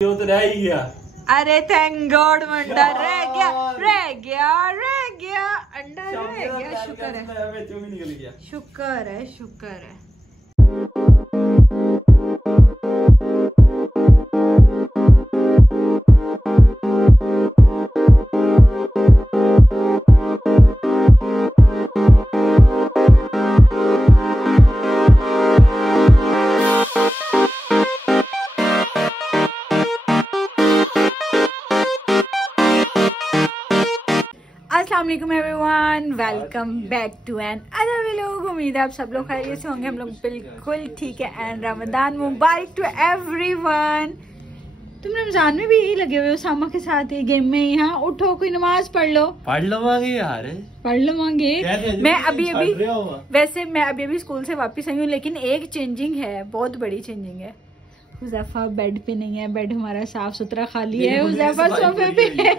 तो रह ही गया। अरे थैंक गॉड मंडा रह गया अंडा रह गया। शुक्र है। अस्सलाम वालेकुम everyone, welcome back to another vlog. उम्मीद है आप सब लोग खैरियत से होंगे। हम लोग बिल्कुल ठीक है। And Ramzan Mubarak to everyone. तुम रमजान में भी यही लगे हुए हो सामा के साथ ही गेम में। यहाँ उठो, कोई नमाज पढ़ लो यार, पढ़ लो मांगे। मैं अभी स्कूल से वापस आई हूँ, लेकिन एक चेंजिंग है, बहुत बड़ी चेंजिंग है। हुज़ैफा बेड पे नहीं है, बेड हमारा साफ सुथरा खाली है। हुज़ैफा सोफे पे है।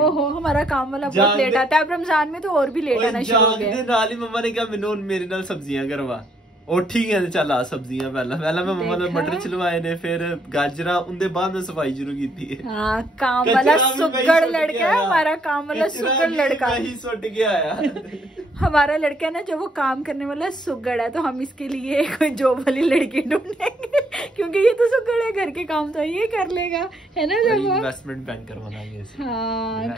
ओहो, हमारा काम वाला बहुत लेट आता है। अब रमजान में तो और भी लेट आना शुरू हो गया। मम्मा ने कहा मैंने मेरे नाल सब्जियां करवा और ठीक है चल आ सब्जियां पहला मैं मम्मा ने मटर छिलवाए ने, फिर गाजरा, उनके बाद में सफाई शुरू की थी। हाँ, काम वाला सुगड़ लड़का है हमारा। काम वाला सुगड़ लड़का ही सुट गया यार। हमारा लड़का है ना, जो वो काम करने वाला सुगड़ है, तो हम इसके लिए कोई जॉब वाली लड़की ढूंढेंगे, क्योंकि ये तो सुगड़ है, घर के काम तो ये कर लेगा, है ना। जब इन्वेस्टमेंट बैंकर बनाएंगे। हाँ,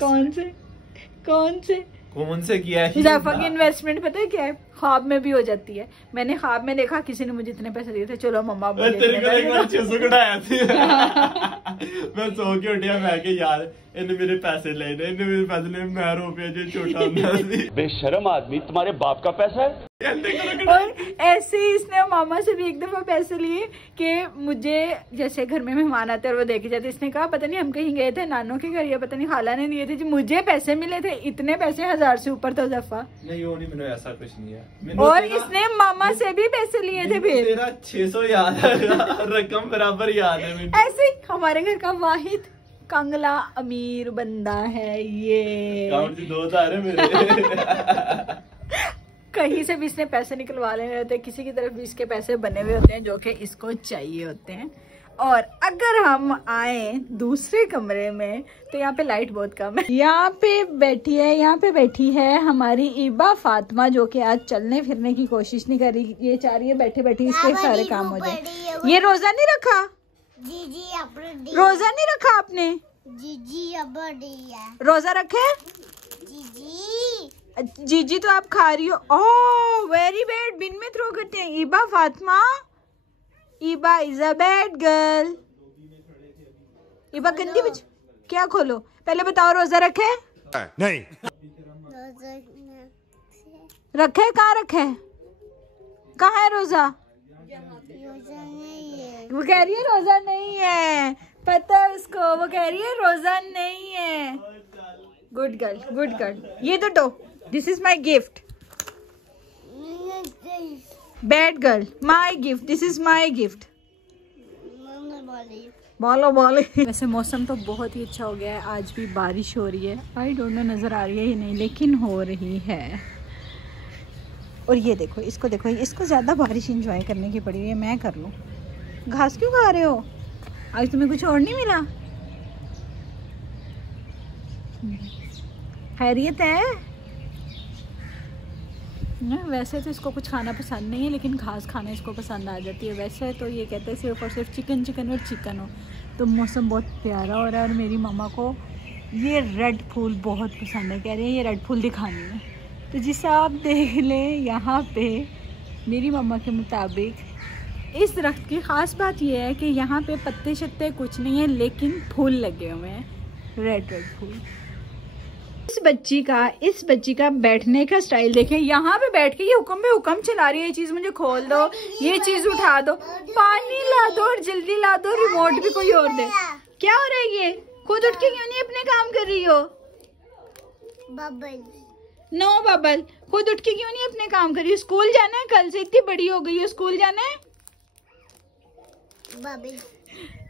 कौन से किया है हुज़ैफा की इन्वेस्टमेंट पता है क्या है? ख्वाब में भी हो जाती है। मैंने ख्वाब में देखा किसी ने मुझे इतने पैसे दिए थे, चलो मम्मा मैं सो के उठिया, मैं के यार इन्हें मेरे पैसे लेने, मैं रो पे जो छोटा बेशर्म आदमी, तुम्हारे बाप का पैसा है। और ऐसे ही इसने मामा से भी एक दफा पैसे लिए कि मुझे, जैसे घर में मेहमान आते हैं और वो देखे जाते, इसने कहा पता नहीं हम कहीं गए थे नानों के घर, या पता नहीं खाला ने दिए थे जी, मुझे पैसे मिले थे इतने पैसे, 1000 से ऊपर था ज़फ़ा। नहीं वो नहीं, मैंने ऐसा कुछ नहीं है। और इसने मामा से भी पैसे लिए थे। फिर तेरा 600 याद है, रकम बराबर याद है। ऐसे हमारे घर का वाहिद कंगला अमीर बंदा है ये। 2000 है मेरे। कहीं से भी इसने पैसे निकलवा लेने होते हैं, किसी की तरफ भी इसके पैसे बने हुए होते हैं जो कि इसको चाहिए होते हैं। और अगर हम आए दूसरे कमरे में तो यहाँ पे लाइट बहुत कम है। यहाँ पे बैठी है हमारी ईबा फातिमा, जो कि आज चलने फिरने की कोशिश नहीं कर रही। ये चाह रही है बैठे इसके सारे काम हो जाए। ये रोजा नहीं रखा जी, रोजा नहीं रखा आपने जी, रोजा रखे जी तो आप खा रही हो। ओह वेरी बैड, बिन में थ्रो करते हैं। ईबा Fatima, ईबा is a bad girl. ईबा गंदी बच, क्या खोलो पहले बताओ, रोजा रखे नहीं? रखे कहाँ रखे, कहाँ है रोजा? वो कह रही है रोजा नहीं है, पता है उसको, वो कह रही है रोजा नहीं है। Good girl. ये तो दो, this is my gift. Bad girl, my gift, this is my gift. बोलो। वैसे मौसम तो बहुत ही अच्छा हो गया है, आज भी बारिश हो रही है। आई डोंट नो नजर आ रही है या नहीं, लेकिन हो रही है। और ये देखो, इसको ज्यादा बारिश एंजॉय करने की पड़ी हुई है। मैं कर लूं। घास क्यों खा रहे हो? आज तुम्हें कुछ और नहीं मिला? खैरियत है? वैसे तो इसको कुछ खाना पसंद नहीं है, लेकिन घास खाना इसको पसंद आ जाती है। वैसे तो ये कहते हैं सिर्फ और सिर्फ चिकन हो। तो मौसम बहुत प्यारा हो रहा है और मेरी मम्मा को ये रेड फूल बहुत पसंद है। कह रही है ये रेड फूल दिखानी है। तो जिसे आप देख लें, यहाँ पे मेरी मम्मा के मुताबिक इस दरख्त की ख़ास बात यह है कि यहाँ पे पत्ते शत्ते कुछ नहीं है, लेकिन फूल लगे हुए हैं, रेड फूल। इस बच्ची का बैठने का स्टाइल देखें। यहाँ पे बैठ के ये हुक्म पे हुक्म चला रही है, ये चीज मुझे खोल दो, ये चीज उठा दो, पानी ला दो और जल्दी ला दो, रिमोट भी कोई और दे। क्या हो रहा है ये? खुद उठ के क्यों नहीं अपने काम कर रही हो? नो बबल, खुद उठ के क्यों नहीं अपने काम कर रही हो? स्कूल जाना है, कल से इतनी बड़ी हो गई है, स्कूल जाना है?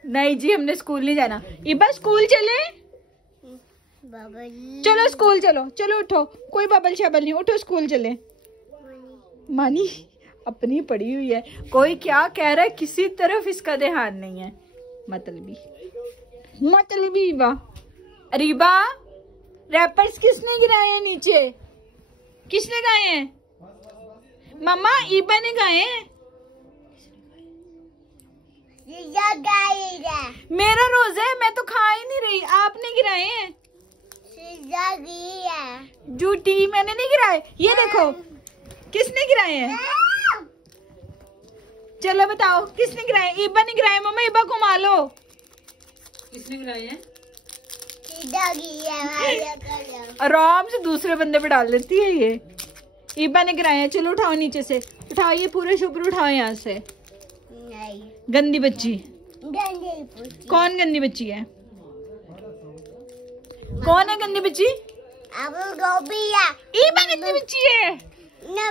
नहीं जी, हमने स्कूल नहीं जाना। इबा स्कूल चले, चलो स्कूल चलो उठो, कोई बबल शबल नहीं, उठो स्कूल चले। मानी अपनी पड़ी हुई है, कोई क्या कह रहा है किसी तरफ इसका ध्यान नहीं है। मतलबी रीबा रैपर्स किसने गिराए हैं नीचे? किसने गाए हैं? मम्मा ईबा ने गाए हैं। मेरा रोजा है, मैं तो खा ही नहीं रही। आपने गिराए हैं। झूठी, मैंने नहीं गिराए। ये देखो किसने गिराए हैं। चलो बताओ किसने गिराए? ईबा ने गिराए। मम्मा ईबा को मारो। किसने गिराए हैं? आराम से दूसरे बंदे पे डाल देती है ये। ईबा ने गिराए हैं। चलो उठाओ नीचे से, उठाओ ये पूरे शुक्र उठाओ यहाँ से। नहीं। गंदी बच्ची। कौन गंदी बच्ची है? कौन है गंदी बच्ची? ईबा गंदी बच्ची है। ईबा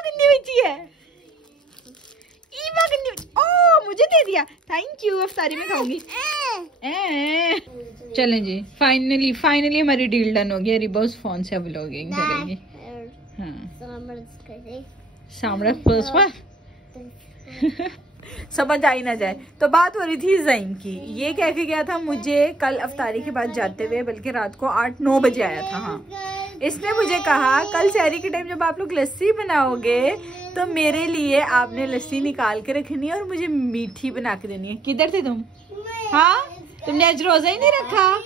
गंदी बच्ची है। ईबा गंदी। ओह मुझे दे दिया, थैंक यू। अफ्तारी में खाऊंगी। चलें जी, फाइनली हमारी डील डन हो गई। रिबा उस फोन से अब व्लॉगिंग करेंगी। समझ आई ना जाए। तो बात हो रही थी ज़ईम की। ये कह के गया था मुझे कल अफ्तारी के बाद जाते हुए, बल्कि रात को 8-9 बजे आया था। हाँ, इसने मुझे कहा कल सहरी के टाइम जब आप लोग लस्सी बनाओगे तो मेरे लिए आपने लस्सी निकाल के रखनी है और मुझे मीठी बना के देनी है। किधर थे तुम? हाँ, तुमने आज रोजा ही नहीं रखा?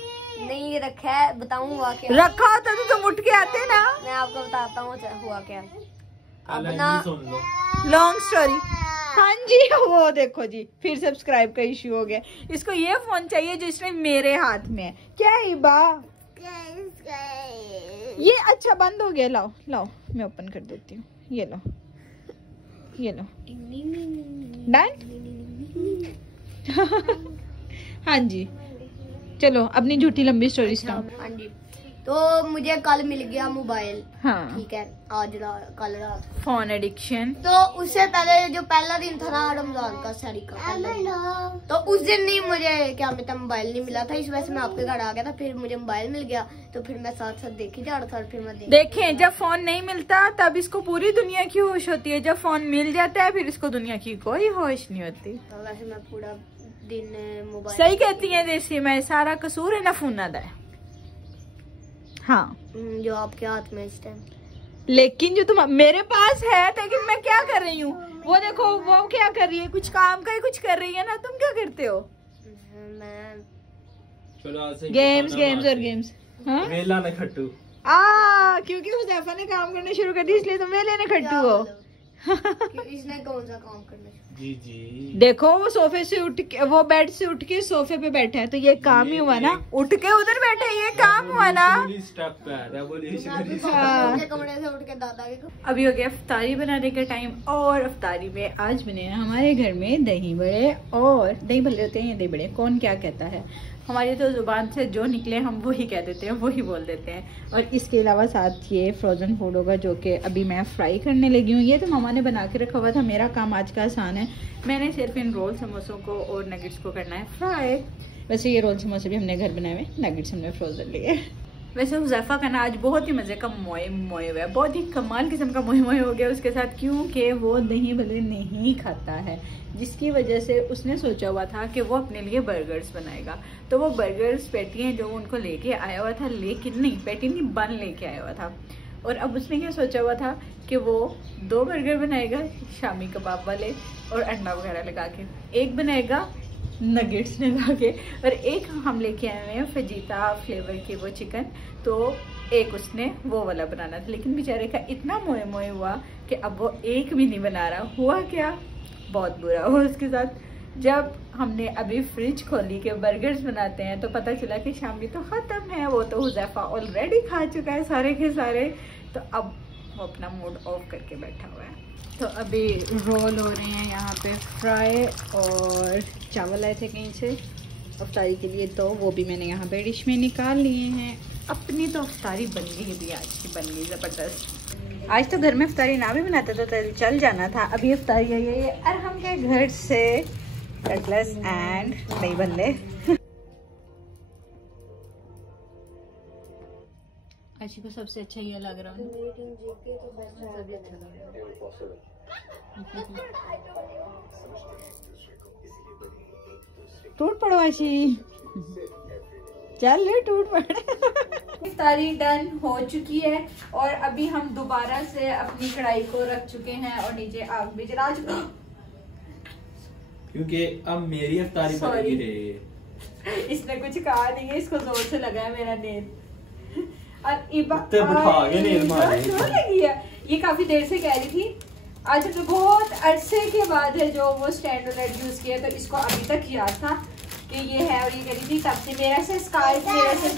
नहीं रखा है, बताऊँ हुआ क्या? रखा होता तो तुम उठ के आते ना। मैं आपको बताता हूँ हुआ क्या। अपना लॉन्ग स्टोरी। हाँ जी, वो देखो जी, फिर सब्सक्राइब का इश्यू हो गया। इसको ये फोन चाहिए जो इसमें मेरे हाथ में है। क्या है ईबा? ये अच्छा बंद हो गया। लाओ लाओ, मैं ओपन कर देती हूँ। ये लो, ये लो। डन। हाँ जी, चलो अपनी झूठी लंबी स्टोरी स्टार्ट। हाँ जी, तो मुझे कल मिल गया मोबाइल। हाँ ठीक है, कल रात फोन एडिक्शन। तो उससे पहले जो पहला दिन था ना रमजान का, सहरी का पहला दिन, तो उस दिन नहीं मुझे क्या पता मोबाइल नहीं मिला था। इस वजह से मैं आपके घर आ गया था, फिर मुझे मोबाइल मिल गया तो फिर मैं साथ साथ देखी जा रहा था। फिर मैं देखें, जब फोन नहीं मिलता तब इसको पूरी दुनिया की होश होती है, जब फोन मिल जाता है फिर इसको दुनिया की कोई होश नहीं होती। तो वैसे मैं पूरा दिन मोबाइल। सही कहती है देसी में, सारा कसूर है ना फूना दा है। हाँ, जो आपके हाथ में इस टाइम। लेकिन जो तुम मेरे पास है, लेकिन मैं क्या कर रही हूँ? वो देखो वो क्या कर रही है, कुछ काम का ही कुछ कर रही है ना। तुम क्या करते हो? मैं गेम्स और गेम्स। हाँ? वेला ने खट्टू। क्योंकि हुज़ैफा ने काम करना शुरू कर दी इसलिए तुम वेले ने खट्टू हो। इसने कौन सा काम करना? जी जी, देखो वो सोफे से उठ के, वो बेड से उठ के सोफे पे बैठा है, तो ये काम ही हुआ ना। उठ के उधर बैठे, ये काम हुआ ना। कमरे से उठ के दादा के। अभी हो गया अफ्तारी बनाने का टाइम, और अफ्तारी में आज बने हैं हमारे घर में दही बड़े। और दही बड़े होते हैं, दही बड़े कौन क्या कहता है, हमारी तो जुबान से जो निकले हम वही कह देते हैं, वही बोल देते हैं। और इसके अलावा साथ ये फ्रोज़न फूड होगा जो कि अभी मैं फ्राई करने लगी हूँ। ये तो मामा ने बना के रखा हुआ था, मेरा काम आज का आसान है। मैंने सिर्फ इन रोल समोसों को और नगेट्स को करना है फ्राई। वैसे ये रोल समोसे भी हमने घर बनाए हुए, नगेट्स हमने फ्रोज़न लिए। वैसे हुज़ैफा का ना आज बहुत ही मज़े का मोए हुआ है, बहुत ही कमाल किस्म का मोए हो गया उसके साथ, क्योंकि वो दही भले नहीं खाता है, जिसकी वजह से उसने सोचा हुआ था कि वो अपने लिए बर्गर्स बनाएगा। तो वो बर्गर्स पैटियाँ जो उनको लेके आया हुआ था, लेकिन नहीं पैटी नहीं बन लेके आया हुआ था। और अब उसने क्या सोचा हुआ था कि वो 2 बर्गर बनाएगा शामी कबाब वाले और अंडा वगैरह लगा के, एक बनाएगा नगेट्स लगा के, और एक हम लेके आए हुए हैं फजीता फ्लेवर के वो चिकन, तो एक उसने वो वाला बनाना था। लेकिन बेचारे का इतना मोए हुआ कि अब वो एक भी नहीं बना रहा। हुआ क्या, बहुत बुरा हुआ उसके साथ। जब हमने अभी फ्रिज खोली के बर्गर्स बनाते हैं तो पता चला कि शामी तो ख़त्म है, वो तो हुज़ैफा ऑलरेडी खा चुका है सारे के सारे। तो अब वो अपना मूड ऑफ करके बैठा हुआ है। तो अभी रोल हो रहे हैं यहाँ पे फ्राई, और चावल आए थे कहीं से अफ्तारी के लिए, तो वो भी मैंने यहाँ पे डिश में निकाल लिए हैं। अपनी तो अफ्तारी बन गई, भी आज की बन गई ज़बरदस्त। आज तो घर में अफ्तारी ना भी बनाते तो चल जाना था। अभी अफ्तारी आई है अरहम के घर से, कटलेस एंड दही बल्ले। अच्छी को सबसे अच्छा ये लग रहा है। टूट पड़वाशी, चल टूट पड़। इफ्तारी डन हो चुकी है और अभी हम दोबारा से अपनी कढ़ाई को रख चुके हैं और नीचे आग भी जला चुके हैं क्योंकि अब मेरी इफ्तारी बनेगी रे। इसने कुछ कहा नहीं है, इसको जोर से लगा है मेरा नेल और लगी है। ये काफी देर से कह रही थी, आज हमने बहुत अरसे के बाद है जो वो स्टैंड यूज किया, तो इसको अभी तक याद था कि ये है और ये करी थी तब से मेरा से स्कार्फ मेरे से।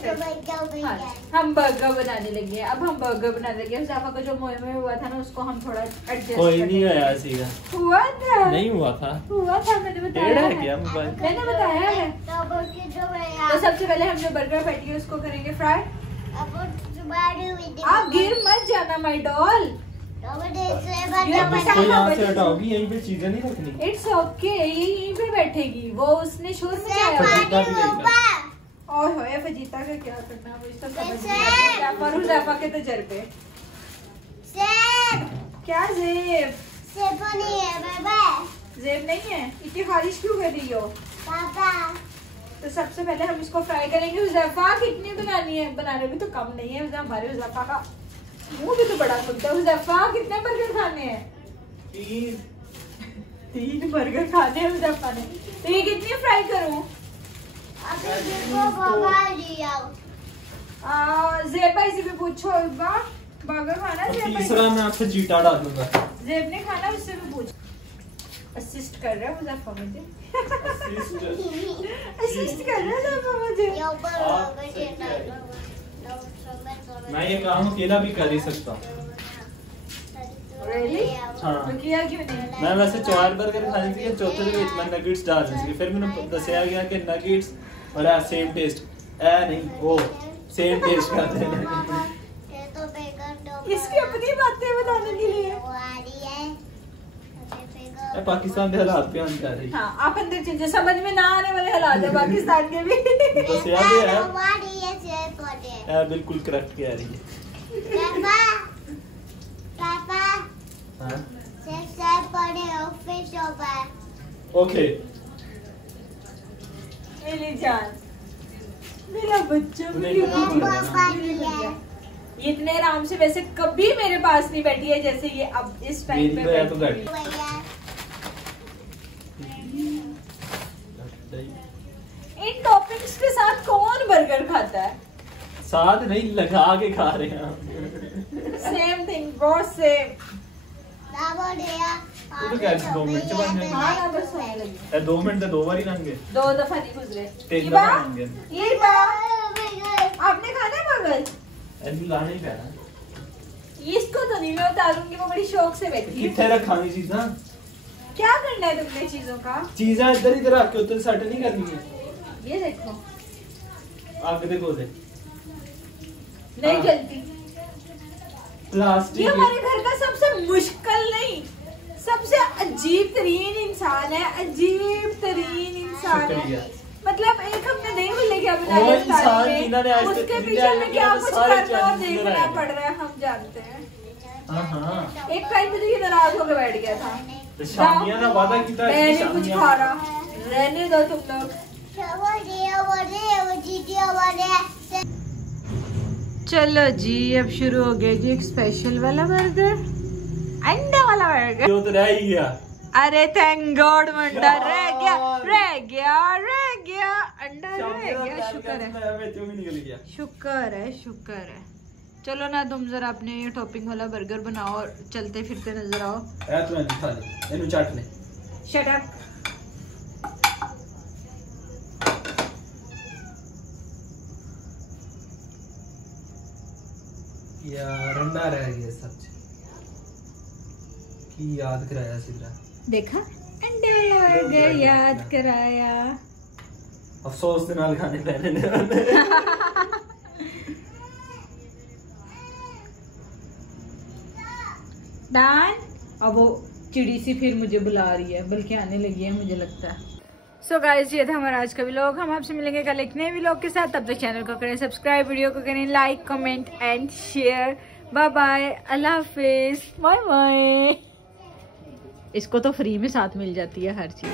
हाँ, हम बर्गर बनाने लगे हैं, अब हम बर्गर बनाने लगे हैं। जाफा को जो मोए में हुआ था ना उसको हम थोड़ा एडजस्ट कोई नहीं आया सीधा, हुआ था नहीं हुआ था मैंने बताया है क्या मोबाइल मैंने बताया है। तो सबसे पहले हम जो बर्गर पैटी है उसको करेंगे फ्राई। आप गिर मत जाना माय डॉल, यहाँ से हटाओगी, यहीं पे चीजें नहीं रखनी। इट्स ओके, यहीं पे बैठेगी वो, उसने शोर मचाया। और होए फजीता का क्या करना, मुझे तो समझ नहीं आता। पर हुज़ैफा के तजर्बे क्या जेब जेब नहीं है, इतनी खारिश क्यों कर रही हो पापा? तो सबसे पहले हम इसको फ्राई करेंगे। हुज़ैफा कितनी बनानी है, बनाने भी तो कम नहीं है। हमारे हुज़ैफा का मुंह भी तो बड़ा खुलता है। हुज़ैफा कितने बर्गर खाने हैं? 3 बर्गर खाने हैं हुज़ैफा ने। तो ये कितनी फ्राई करूं? ज़ेब इसी पे पूछो, बर्गर खाना है? तीसरा मैं आपसे जीटा डालूंगा। ज़ेब ने खाना, उससे भी पूछ। असिस्ट कर रहा है हुज़ैफा मुझे, असिस्ट कर रहा है मुझे। मैं ये काम अकेला भी कर ही सकता हूँ। Really? हाँ। तो किया क्यों नहीं? मैं वैसे 4 बर्गर खाने थे, चौथे ਦੇ ਵਿੱਚ मैं नगेट्स डाल दी, फिर मैंने ਦੱਸਿਆ गया कि नगेट्स और सेम टेस्ट नहीं, वो सेम टेस्ट करते हैं। इसकी अपनी बातें बताने के लिए पाकिस्तान के हालात पे हम कर रही। हाँ, आप अंदर चीजें समझ में ना आने वाले हालात है पाकिस्तान के भी। ਦੱਸਿਆ गया है, बिल्कुल करेक्ट कह रही है। ओके मेरी जान, मेरा बच्चा, ये इतने आराम से वैसे कभी मेरे पास नहीं बैठी है जैसे ये अब इस टाइम पे बैठी है। इन टॉपिंग्स के साथ कौन बर्गर खाता है? साथ नहीं, लगा के खा रहे हैं। Same thing bro, same. तो क्या 2 मिनट च बन जाएंगे? हाँ, बस होने लगी। 2 मिनट तो 2 बार ही लंघे, 2 दफा नहीं गुजरे। 3 दफा लंघे। ये आपने खाना है बर्गर? ऐसी लाना ही पैना। इसको तो नहीं मैं उतारूंगी, वो बड़ी शौक से बैठी है। कितने रखानी चीज़ा? क्या करना है तुमने चीजों का? चीज़ा इधर ही रख के उधर सेट नहीं करनी है। ये देखो, आगे देखो दे नहीं जलती। प्लास्टिक ये हमारे घर का सबसे मुश्किल नहीं, सबसे अजीब तरीन इंसान है, अजीब तरीन इंसान है। मतलब एक हमने नहीं मिले क्या बनाया, उसके पीछे हमें क्या कुछ करना और देखना पड़ रहा है, हम जानते हैं। एक टाइम पे तो ये नाराज होकर बैठ गया था, तो शामिया ना वादा किया है, मैंने कुछ खा रहा, रहने दो तुम लोग। चलो जी, अब शुरू हो गया जी एक स्पेशल वाला बर्गर, अंडा वाला बर्गर। जो तो रह ही गया। अरे थैंक गॉड, मंडा रह गया अंडा रह गया। शुक्र है। चलो ना तुम जरा अपने ये टॉपिंग वाला बर्गर बनाओ और चलते फिरते नजर आओ। Shut up. यार अंडा रह गया सच की याद कराया सिरा। देखा, अंडे बर्गर याद कराया। अफसोस के नाल खाने पैने ने। डान, अब वो चिड़ी सी फिर मुझे बुला रही है, बल्कि आने लगी है मुझे लगता है। सो गाइस, ये था हमारा आज का व्लॉग। हम आपसे मिलेंगे कल एक नए व्लॉग के साथ। तब तक चैनल को करें सब्सक्राइब, वीडियो को करें like, comment and share. Bye bye, Allah हाफिज, बाय बाय। इसको तो फ्री में साथ मिल जाती है हर चीज।